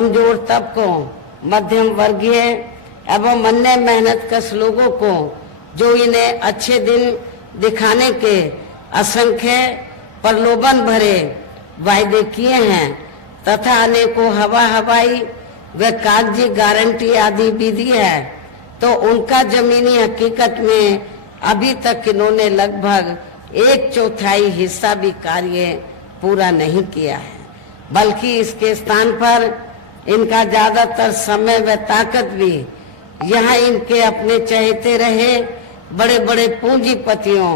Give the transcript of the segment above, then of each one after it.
कमजोर तबकों, मध्यम वर्गीय एवं अन्य मेहनतकश लोगों को जो इन्हें अच्छे दिन दिखाने के असंख्य प्रलोभन भरे वायदे किए हैं तथा अनेकों हवाई व कागजी गारंटी आदि भी दी है, तो उनका जमीनी हकीकत में अभी तक इन्होंने लगभग 1/4 हिस्सा भी कार्य पूरा नहीं किया है, बल्कि इसके स्थान पर इनका ज्यादातर समय व ताकत भी यहाँ इनके अपने चहेते रहे बड़े बड़े पूंजीपतियों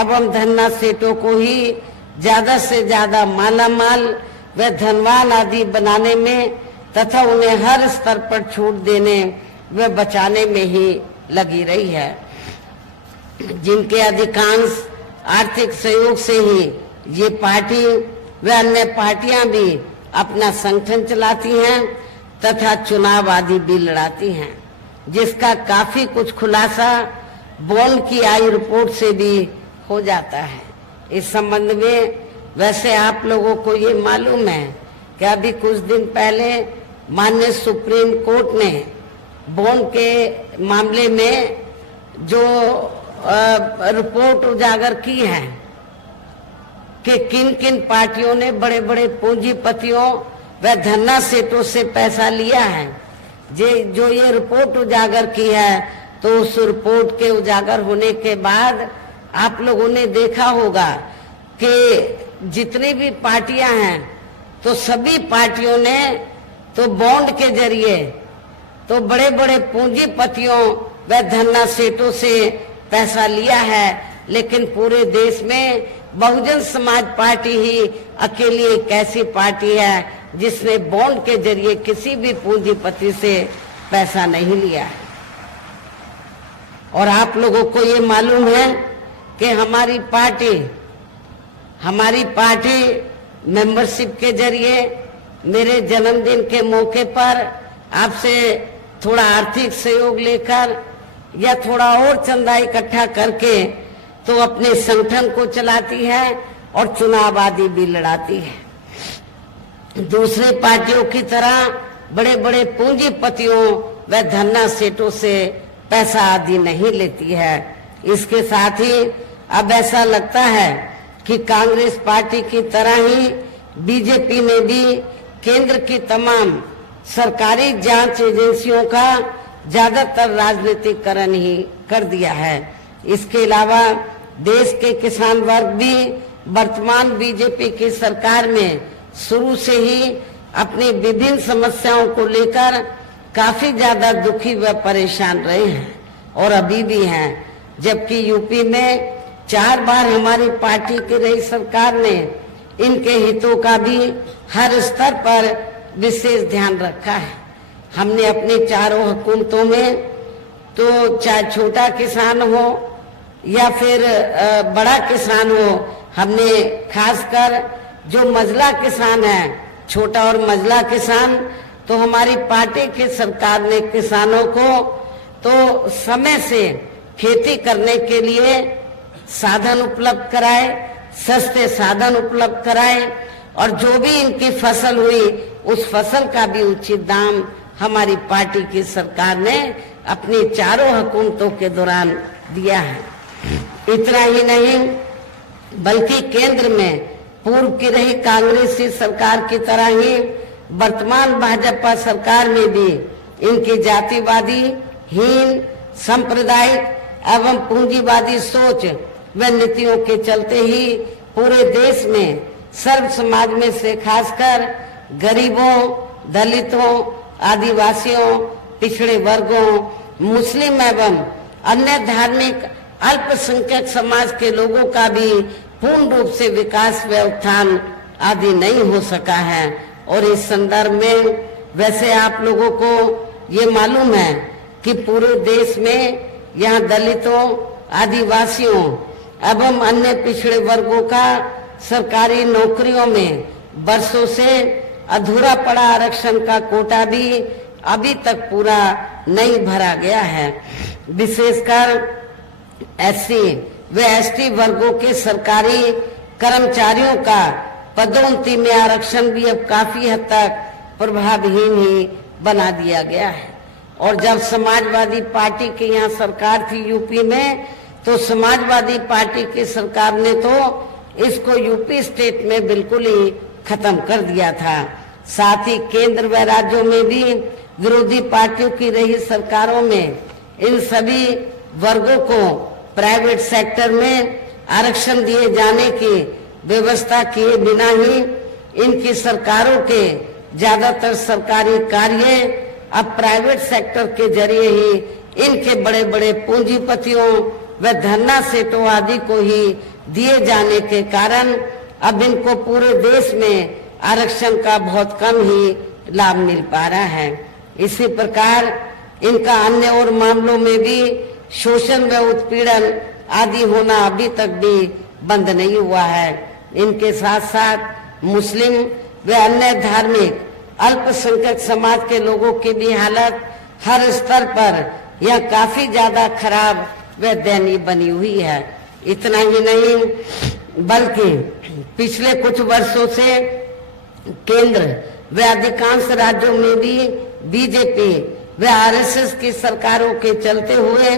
एवं धन्ना सेठों को ही ज्यादा से ज्यादा मालामाल व धनवान आदि बनाने में तथा उन्हें हर स्तर पर छूट देने व बचाने में ही लगी रही है, जिनके अधिकांश आर्थिक सहयोग से ही ये पार्टी व अन्य पार्टियां भी अपना संगठन चलाती हैं तथा चुनाव आदि भी लड़ाती हैं, जिसका काफी कुछ खुलासा बॉन्ड की आई रिपोर्ट से भी हो जाता है। इस संबंध में वैसे आप लोगों को ये मालूम है कि अभी कुछ दिन पहले माननीय सुप्रीम कोर्ट ने बॉन्ड के मामले में जो रिपोर्ट उजागर की है कि किन किन पार्टियों ने बड़े बड़े पूंजीपतियों व धन्ना सेठों से पैसा लिया है, जो ये रिपोर्ट उजागर की है, तो उस रिपोर्ट के उजागर होने के बाद आप लोगों ने देखा होगा कि जितनी भी पार्टियां हैं तो सभी पार्टियों ने तो बॉन्ड के जरिए तो बड़े बड़े पूंजीपतियों व धन्ना सेठों से पैसा लिया है, लेकिन पूरे देश में बहुजन समाज पार्टी ही अकेली एक ऐसी पार्टी है जिसने बॉन्ड के जरिए किसी भी पूंजीपति से पैसा नहीं लिया है। और आप लोगों को ये मालूम है कि हमारी पार्टी मेंबरशिप के जरिए मेरे जन्मदिन के मौके पर आपसे थोड़ा आर्थिक सहयोग लेकर या थोड़ा और चंदा इकट्ठा करके तो अपने संगठन को चलाती है और चुनाव आदि भी लड़ाती है। दूसरी पार्टियों की तरह बड़े बड़े पूंजीपतियों व धन्ना सेठों से पैसा आदि नहीं लेती है। इसके साथ ही अब ऐसा लगता है कि कांग्रेस पार्टी की तरह ही बीजेपी ने भी केंद्र की तमाम सरकारी जांच एजेंसियों का ज्यादातर राजनीतिकरण ही कर दिया है। इसके अलावा देश के किसान वर्ग भी वर्तमान बीजेपी की सरकार में शुरू से ही अपनी विभिन्न समस्याओं को लेकर काफी ज्यादा दुखी व परेशान रहे हैं और अभी भी हैं, जबकि यूपी में 4 बार हमारी पार्टी की रही सरकार ने इनके हितों का भी हर स्तर पर विशेष ध्यान रखा है। हमने अपनी चारों हुकूमतों में तो चाहे छोटा किसान हो या फिर बड़ा किसान हो, हमने खासकर जो मजला किसान है, छोटा और मजला किसान, तो हमारी पार्टी की सरकार ने किसानों को तो समय से खेती करने के लिए साधन उपलब्ध कराए, सस्ते साधन उपलब्ध कराए और जो भी इनकी फसल हुई उस फसल का भी उचित दाम हमारी पार्टी की सरकार ने अपनी चारों हुकूमतों के दौरान दिया है। इतना ही नहीं बल्कि केंद्र में पूर्व की रही कांग्रेसी सरकार की तरह ही वर्तमान भाजपा सरकार में भी इनकी जातिवादी, हीन, सांप्रदायिक एवं पूंजीवादी सोच व नीतियों के चलते ही पूरे देश में सर्व समाज में से खासकर गरीबों, दलितों, आदिवासियों, पिछड़े वर्गों, मुस्लिम एवं अन्य धार्मिक अल्पसंख्यक समाज के लोगों का भी पूर्ण रूप से विकास व उत्थान आदि नहीं हो सका है। और इस संदर्भ में वैसे आप लोगों को ये मालूम है कि पूरे देश में यहाँ दलितों, आदिवासियों एवं अन्य पिछड़े वर्गों का सरकारी नौकरियों में वर्षों से अधूरा पड़ा आरक्षण का कोटा भी अभी तक पूरा नहीं भरा गया है। विशेषकर एससी व एसटी वर्गों के सरकारी कर्मचारियों का पदोन्नति में आरक्षण भी अब काफी हद तक प्रभावहीन ही बना दिया गया है। और जब समाजवादी पार्टी की यहाँ सरकार थी यूपी में, तो समाजवादी पार्टी की सरकार ने तो इसको यूपी स्टेट में बिल्कुल ही खत्म कर दिया था। साथ ही केंद्र व राज्यों में भी विरोधी पार्टियों की रही सरकारों में इन सभी वर्गों को प्राइवेट सेक्टर में आरक्षण दिए जाने की व्यवस्था किए बिना ही इनकी सरकारों के ज्यादातर सरकारी कार्य अब प्राइवेट सेक्टर के जरिए ही इनके बड़े बड़े पूंजीपतियों व धन्ना सेठों आदि को ही दिए जाने के कारण अब इनको पूरे देश में आरक्षण का बहुत कम ही लाभ मिल पा रहा है। इसी प्रकार इनका अन्य और मामलों में भी शोषण व उत्पीड़न आदि होना अभी तक भी बंद नहीं हुआ है। इनके साथ साथ मुस्लिम व अन्य धार्मिक अल्पसंख्यक समाज के लोगों की भी हालत हर स्तर पर यह काफी ज्यादा खराब व दयनीय बनी हुई है। इतना ही नहीं बल्कि पिछले कुछ वर्षों से केंद्र व अधिकांश राज्यों में भी बीजेपी व आरएसएस की सरकारों के चलते हुए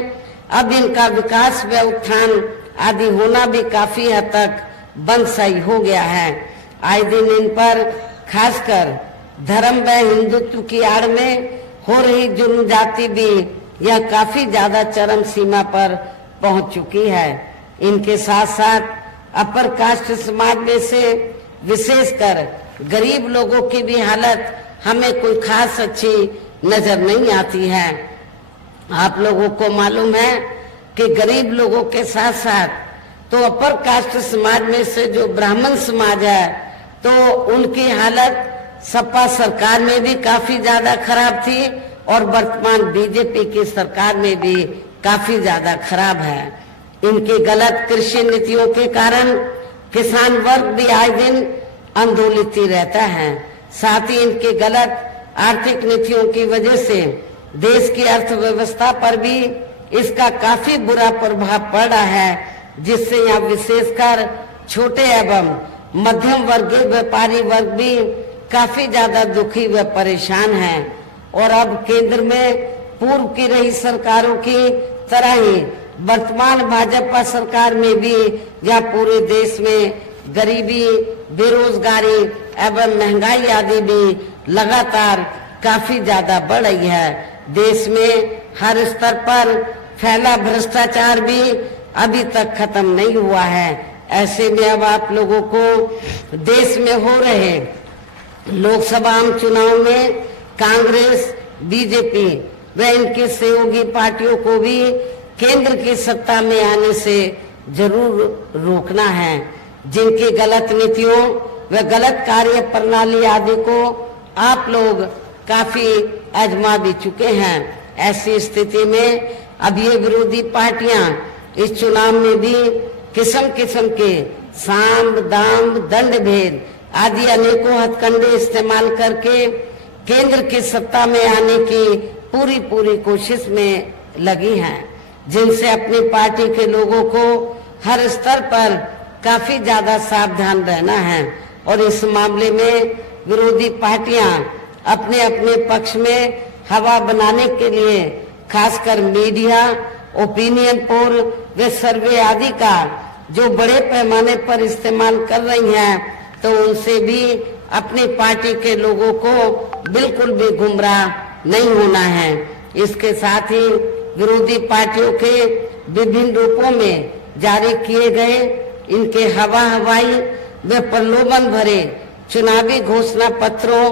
अब इनका विकास व उत्थान आदि होना भी काफी हद तक बंद सही हो गया है। आए दिन इन पर खासकर धर्म व हिंदुत्व की आड़ में हो रही जुर्म जाति भी यह काफी ज्यादा चरम सीमा पर पहुंच चुकी है। इनके साथ साथ अपर कास्ट समाज में से विशेषकर गरीब लोगों की भी हालत हमें कोई खास अच्छी नजर नहीं आती है। आप लोगों को मालूम है कि गरीब लोगों के साथ साथ तो अपर कास्ट समाज में से जो ब्राह्मण समाज है तो उनकी हालत सपा सरकार में भी काफी ज्यादा खराब थी और वर्तमान बीजेपी की सरकार में भी काफी ज्यादा खराब है। इनकी गलत कृषि नीतियों के कारण किसान वर्ग भी आए दिन आंदोलित ही रहता है। साथ ही इनकी गलत आर्थिक नीतियों की वजह से देश की अर्थव्यवस्था पर भी इसका काफी बुरा प्रभाव पड़ रहा है, जिससे यहाँ विशेषकर छोटे एवं मध्यम वर्गीय व्यापारी वर्ग भी काफी ज्यादा दुखी व परेशान हैं। और अब केंद्र में पूर्व की रही सरकारों की तरह ही वर्तमान भाजपा सरकार में भी या पूरे देश में गरीबी, बेरोजगारी एवं महंगाई आदि भी लगातार काफी ज्यादा बढ़ रही है। देश में हर स्तर पर फैला भ्रष्टाचार भी अभी तक खत्म नहीं हुआ है। ऐसे में अब आप लोगों को देश में हो रहे लोकसभा आम चुनाव में कांग्रेस, बीजेपी व इनकी सहयोगी पार्टियों को भी केंद्र की सत्ता में आने से जरूर रोकना है। जिनकी गलत नीतियों व गलत कार्य प्रणाली आदि को आप लोग काफी आजमा भी चुके हैं। ऐसी स्थिति में अब ये विरोधी पार्टियां इस चुनाव में भी किस्म किस्म के साम, दाम, दंड भेद आदि अनेकों हथकंडे इस्तेमाल करके केंद्र की सत्ता में आने की पूरी कोशिश में लगी हैं, जिनसे अपनी पार्टी के लोगों को हर स्तर पर काफी ज्यादा सावधान रहना है। और इस मामले में विरोधी पार्टियां अपने अपने पक्ष में हवा बनाने के लिए खासकर मीडिया, ओपिनियन पोल व सर्वे आदि का जो बड़े पैमाने पर इस्तेमाल कर रही हैं, तो उनसे भी अपनी पार्टी के लोगों को बिल्कुल भी गुमराह नहीं होना है। इसके साथ ही विरोधी पार्टियों के विभिन्न रूपों में जारी किए गए इनके हवाई व प्रलोभन भरे चुनावी घोषणा पत्रों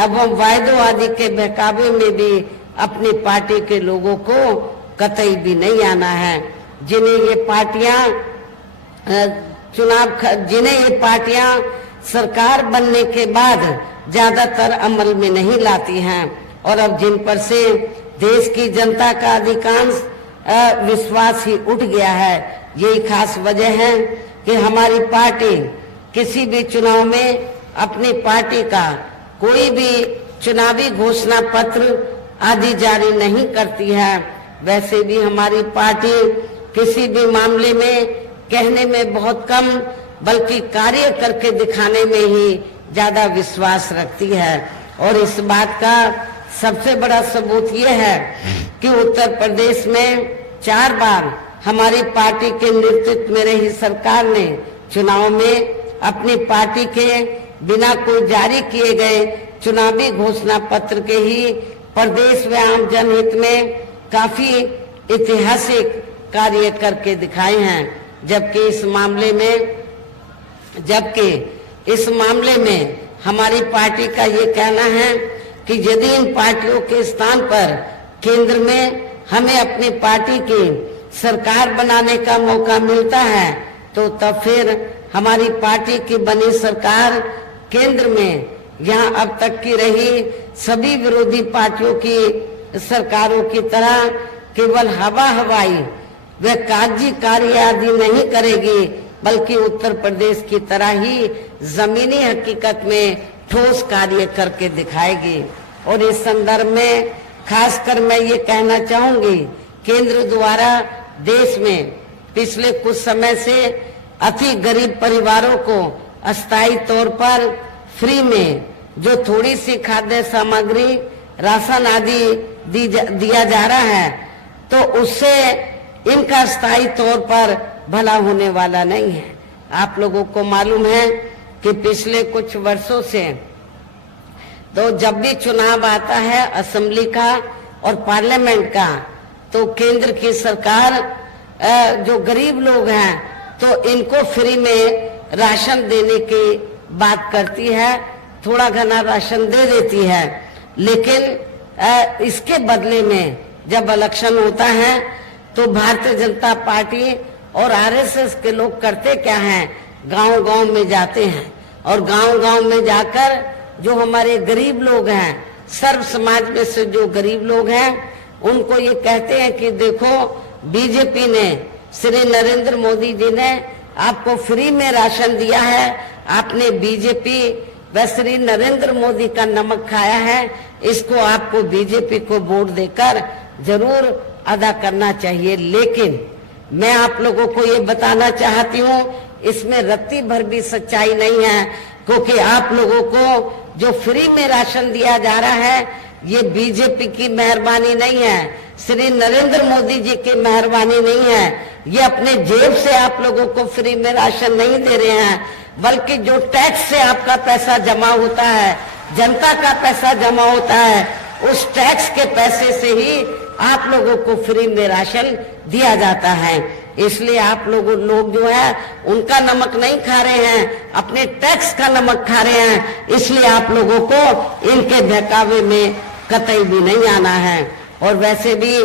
एवं वायदों आदि के बहकावे में भी अपनी पार्टी के लोगों को कतई भी नहीं आना है। जिन्हें ये पार्टियां सरकार बनने के बाद ज्यादातर अमल में नहीं लाती हैं और अब जिन पर से देश की जनता का अधिकांश विश्वास ही उठ गया है। यही खास वजह है कि हमारी पार्टी किसी भी चुनाव में अपनी पार्टी का कोई भी चुनावी घोषणा पत्र आदि जारी नहीं करती है। वैसे भी हमारी पार्टी किसी भी मामले में कहने में बहुत कम बल्कि कार्य करके दिखाने में ही ज्यादा विश्वास रखती है। और इस बात का सबसे बड़ा सबूत ये है कि उत्तर प्रदेश में 4 बार हमारी पार्टी के नेतृत्व में रही सरकार ने चुनाव में अपनी पार्टी के बिना कोई जारी किए गए चुनावी घोषणा पत्र के ही प्रदेश व आम जनहित में काफी ऐतिहासिक कार्य करके दिखाए हैं। जबकि इस मामले में हमारी पार्टी का ये कहना है कि यदि इन पार्टियों के स्थान पर केंद्र में हमें अपनी पार्टी की सरकार बनाने का मौका मिलता है तो तब फिर हमारी पार्टी की बनी सरकार केंद्र में यहाँ अब तक की रही सभी विरोधी पार्टियों की सरकारों की तरह केवल हवाई व कागजी कार्य आदि नहीं करेगी, बल्कि उत्तर प्रदेश की तरह ही जमीनी हकीकत में ठोस कार्य करके दिखाएगी। और इस संदर्भ में खासकर मैं ये कहना चाहूंगी, केंद्र द्वारा देश में पिछले कुछ समय से अति गरीब परिवारों को अस्थायी तौर पर फ्री में जो थोड़ी सी खाद्य सामग्री, राशन आदि दिया जा रहा है, तो उससे इनका स्थायी तौर पर भला होने वाला नहीं है। आप लोगों को मालूम है कि पिछले कुछ वर्षों से तो जब भी चुनाव आता है असेंबली का और पार्लियामेंट का, तो केंद्र की सरकार जो गरीब लोग हैं तो इनको फ्री में राशन देने की बात करती है, थोड़ा घना राशन दे देती है। लेकिन इसके बदले में जब इलेक्शन होता है तो भारतीय जनता पार्टी और आरएसएस के लोग करते क्या हैं, गांव-गांव में जाते हैं और गांव-गांव में जाकर जो हमारे गरीब लोग हैं, सर्व समाज में से जो गरीब लोग हैं, उनको ये कहते हैं कि देखो बीजेपी ने, श्री नरेंद्र मोदी जी ने आपको फ्री में राशन दिया है, आपने बीजेपी व श्री नरेंद्र मोदी का नमक खाया है, इसको आपको बीजेपी को वोट देकर जरूर अदा करना चाहिए। लेकिन मैं आप लोगों को ये बताना चाहती हूँ, इसमें रत्ती भर भी सच्चाई नहीं है, क्योंकि आप लोगों को जो फ्री में राशन दिया जा रहा है ये बीजेपी की मेहरबानी नहीं है, श्री नरेंद्र मोदी जी की मेहरबानी नहीं है। ये अपने जेब से आप लोगों को फ्री में राशन नहीं दे रहे हैं, बल्कि जो टैक्स से आपका पैसा जमा होता है, जनता का पैसा जमा होता है, उस टैक्स के पैसे से ही आप लोगों को फ्री में राशन दिया जाता है। इसलिए आप लोग जो है उनका नमक नहीं खा रहे हैं, अपने टैक्स का नमक खा रहे हैं। इसलिए आप लोगों को इनके बहकावे में कतई भी नहीं आना है। और वैसे भी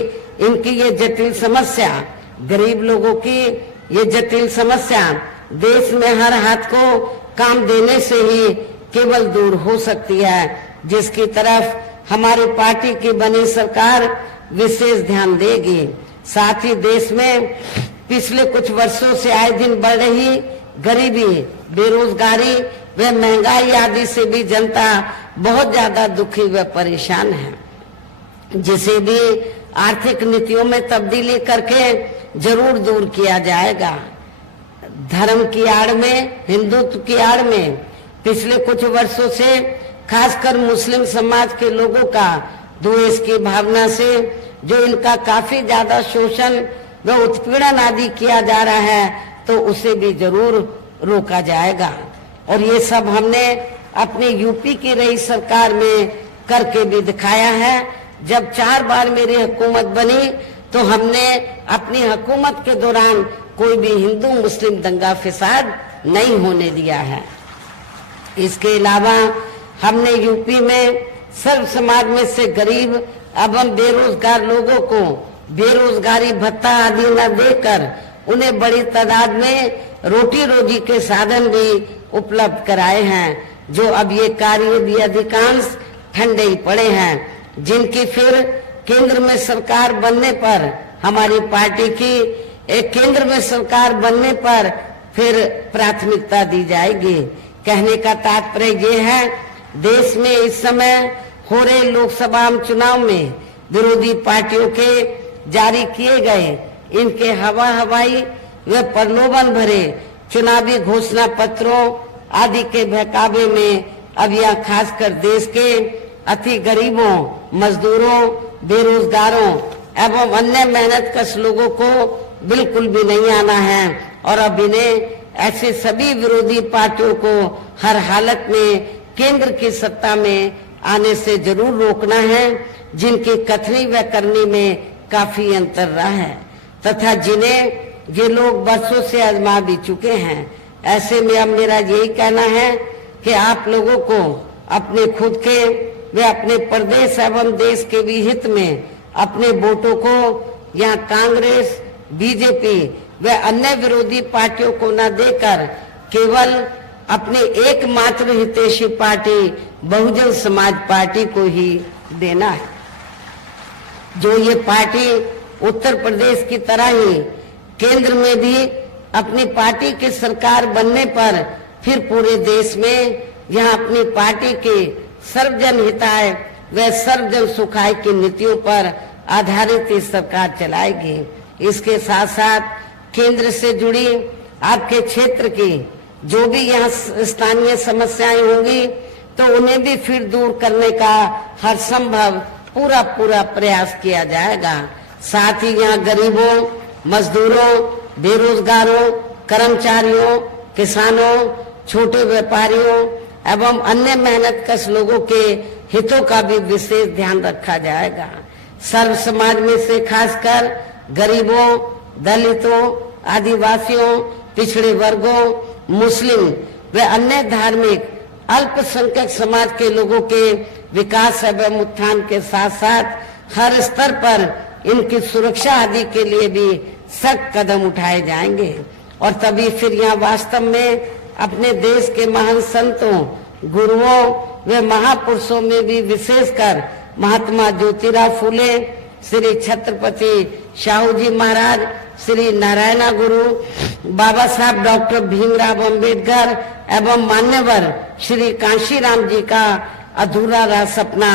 इनकी ये जटिल समस्या, गरीब लोगों की ये जटिल समस्या देश में हर हाथ को काम देने से ही केवल दूर हो सकती है, जिसकी तरफ हमारी पार्टी की बनी सरकार विशेष ध्यान देगी। साथ ही देश में पिछले कुछ वर्षों से आए दिन बढ़ रही गरीबी, बेरोजगारी व महंगाई आदि से भी जनता बहुत ज्यादा दुखी व परेशान है, जिसे भी आर्थिक नीतियों में तब्दीली करके जरूर दूर किया जाएगा। धर्म की आड़ में, हिंदुत्व की आड़ में पिछले कुछ वर्षों से खासकर मुस्लिम समाज के लोगों का द्वेष की भावना से जो इनका काफी ज्यादा शोषण व उत्पीड़न आदि किया जा रहा है, तो उसे भी जरूर रोका जाएगा। और ये सब हमने अपने यूपी की रही सरकार में करके भी दिखाया है। जब 4 बार मेरी हुकूमत बनी तो हमने अपनी हुकूमत के दौरान कोई भी हिंदू मुस्लिम दंगा फिसाद नहीं होने दिया है। इसके अलावा हमने यूपी में सर्व समाज में से गरीब एवं बेरोजगार लोगों को बेरोजगारी भत्ता आदि न देकर उन्हें बड़ी तादाद में रोटी रोजी के साधन भी उपलब्ध कराए हैं, जो अब ये कार्य भी अधिकांश ठंडे ही पड़े हैं, जिनकी फिर केंद्र में सरकार बनने पर हमारी पार्टी की केंद्र में सरकार बनने पर फिर प्राथमिकता दी जाएगी। कहने का तात्पर्य ये है, देश में इस समय हो रहे लोकसभा चुनाव में विरोधी पार्टियों के जारी किए गए इनके हवाई व प्रलोभन भरे चुनावी घोषणा पत्रों आदि के बहकावे में अब यह खासकर देश के अति गरीबों, मजदूरों, बेरोजगारों एवं अन्य मेहनतकश लोगों को बिल्कुल भी नहीं आना है और अब इन्हें ऐसे सभी विरोधी पार्टियों को हर हालत में केंद्र की सत्ता में आने से जरूर रोकना है, जिनकी कथनी व करनी में काफी अंतर रहा है तथा जिन्हें ये लोग बरसों से आजमा भी चुके हैं। ऐसे में अब मेरा यही कहना है कि आप लोगों को अपने खुद के व अपने प्रदेश एवं देश के भी हित में अपने वोटों को यहाँ कांग्रेस, बीजेपी व अन्य विरोधी पार्टियों को न देकर केवल अपने एकमात्र हितैषी पार्टी बहुजन समाज पार्टी को ही देना है। जो ये पार्टी उत्तर प्रदेश की तरह ही केंद्र में भी अपनी पार्टी की सरकार बनने पर फिर पूरे देश में यहाँ अपनी पार्टी के सर्वजन हिताय व सर्वजन सुखाय की नीतियों पर आधारित ये सरकार चलाएगी। इसके साथ साथ केंद्र से जुड़ी आपके क्षेत्र की जो भी यहाँ स्थानीय समस्याएं होंगी तो उन्हें भी फिर दूर करने का हर संभव पूरा प्रयास किया जाएगा। साथ ही यहाँ गरीबों, मजदूरों, बेरोजगारों, कर्मचारियों, किसानों, छोटे व्यापारियों एवं अन्य मेहनतकश लोगों के हितों का भी विशेष ध्यान रखा जाएगा। सर्व समाज में से खासकर गरीबों, दलितों, आदिवासियों, पिछड़े वर्गों, मुस्लिम व अन्य धार्मिक अल्पसंख्यक समाज के लोगों के विकास एवं उत्थान के साथ साथ हर स्तर पर इनकी सुरक्षा आदि के लिए भी सख्त कदम उठाए जाएंगे और तभी फिर यहाँ वास्तव में अपने देश के महान संतों, गुरुओं व महापुरुषों में भी विशेषकर महात्मा ज्योतिराव फूले, श्री छत्रपति शाहू जी महाराज, श्री नारायण गुरु, बाबा साहब डॉक्टर भीमराव अंबेडकर एवं मान्यवर श्री कांशीराम जी का अधूरा रहा सपना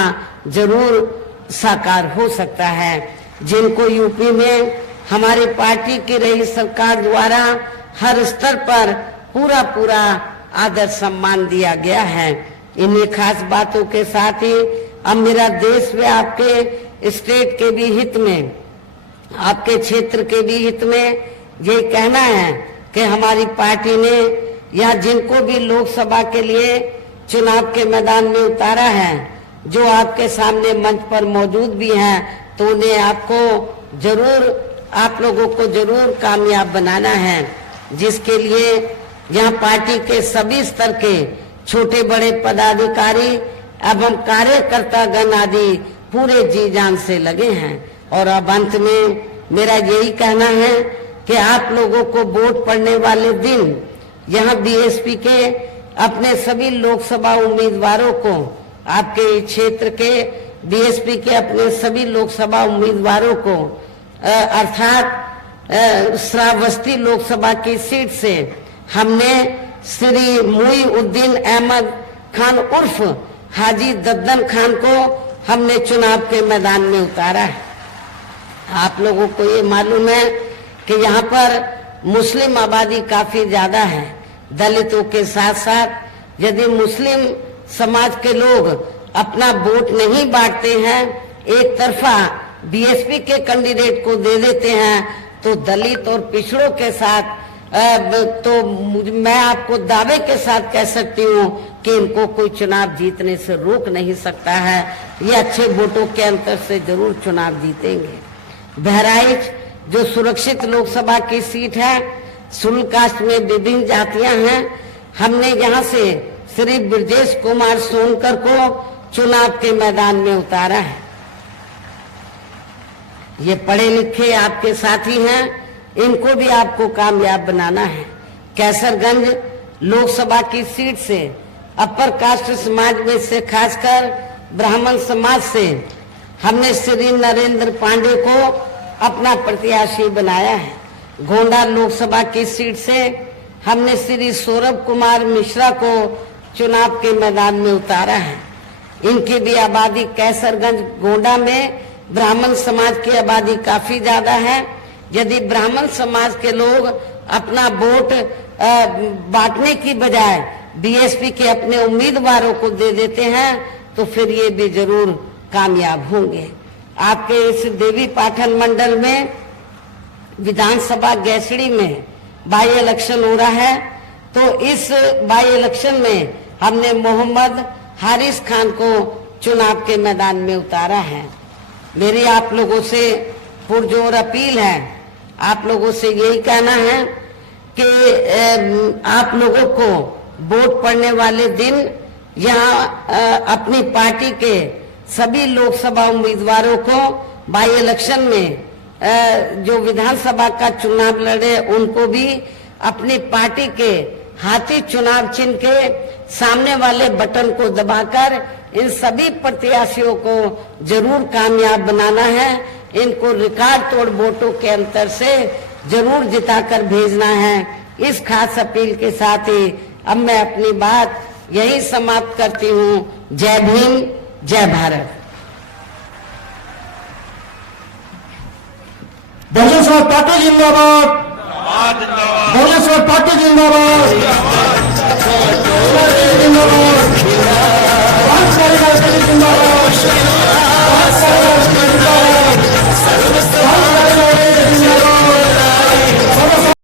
जरूर साकार हो सकता है, जिनको यूपी में हमारी पार्टी की रही सरकार द्वारा हर स्तर पर पूरा आदर सम्मान दिया गया है। इन्हीं खास बातों के साथ ही अब मेरा देश व आपके स्टेट के भी हित में, आपके क्षेत्र के भी हित में यही कहना है कि हमारी पार्टी ने या जिनको भी लोकसभा के लिए चुनाव के मैदान में उतारा है, जो आपके सामने मंच पर मौजूद भी हैं, तो उन्हें आपको जरूर, आप लोगों को जरूर कामयाब बनाना है, जिसके लिए यहाँ पार्टी के सभी स्तर के छोटे बड़े पदाधिकारी एवं कार्यकर्तागण आदि पूरे जी जान से लगे हैं। और अब अंत में मेरा यही कहना है कि आप लोगों को वोट पड़ने वाले दिन यहाँ बीएसपी के अपने सभी लोकसभा उम्मीदवारों को, आपके क्षेत्र के बीएसपी के अपने सभी लोकसभा उम्मीदवारों को अर्थात श्रावस्ती लोकसभा की सीट से हमने श्री मुईउद्दीन अहमद खान उर्फ हाजी दद्दन खान को हमने चुनाव के मैदान में उतारा है। आप लोगों को ये मालूम है कि यहाँ पर मुस्लिम आबादी काफी ज्यादा है। दलितों के साथ साथ यदि मुस्लिम समाज के लोग अपना वोट नहीं बांटते हैं, एक तरफा बीएसपी के कैंडिडेट को दे देते हैं, तो दलित और पिछड़ों के साथ तो मैं आपको दावे के साथ कह सकती हूँ कि इनको कोई चुनाव जीतने से रोक नहीं सकता है। ये अच्छे वोटों के अंतर से जरूर चुनाव जीतेंगे। बहराइच जो सुरक्षित लोकसभा की सीट है, शुल्क कास्ट में विभिन्न जातियां हैं, हमने यहाँ से श्री ब्रजेश कुमार सोनकर को चुनाव के मैदान में उतारा है। ये पढ़े लिखे आपके साथी हैं, इनको भी आपको कामयाब बनाना है। कैसरगंज लोकसभा की सीट से अपर कास्ट समाज में से खासकर ब्राह्मण समाज से हमने श्री नरेंद्र पांडे को अपना प्रत्याशी बनाया है। गोंडा लोकसभा की सीट से हमने श्री सौरभ कुमार मिश्रा को चुनाव के मैदान में उतारा है। इनकी भी आबादी कैसरगंज गोंडा में ब्राह्मण समाज की आबादी काफी ज्यादा है। यदि ब्राह्मण समाज के लोग अपना वोट बांटने की बजाय बीएसपी के अपने उम्मीदवारों को दे देते हैं, तो तो फिर ये भी जरूर कामयाब होंगे। आपके इस देवी पाठन मंडल में विधानसभा गैसड़ी में बाई इलेक्शन हो रहा है, तो इस बाई इलेक्शन में हमने मोहम्मद हारिस खान को चुनाव के मैदान में उतारा है। मेरी आप लोगों से पुरजोर अपील है, आप लोगों से यही कहना है कि आप लोगों को वोट पड़ने वाले दिन यहाँ अपनी पार्टी के सभी लोकसभा उम्मीदवारों को बाई इलेक्शन में जो विधानसभा का चुनाव लड़े उनको भी अपनी पार्टी के हाथी चुनाव चिन्ह के सामने वाले बटन को दबाकर इन सभी प्रत्याशियों को जरूर कामयाब बनाना है। इनको रिकॉर्ड तोड़ वोटों के अंतर से जरूर जिताकर भेजना है। इस खास अपील के साथ ही अब मैं अपनी बात यही समाप्त करती हूँ। जय भीम, जय भारत। बहुजन समाज पार्टी जिंदाबाद, बहुजन समाज पार्टी जिंदाबाद।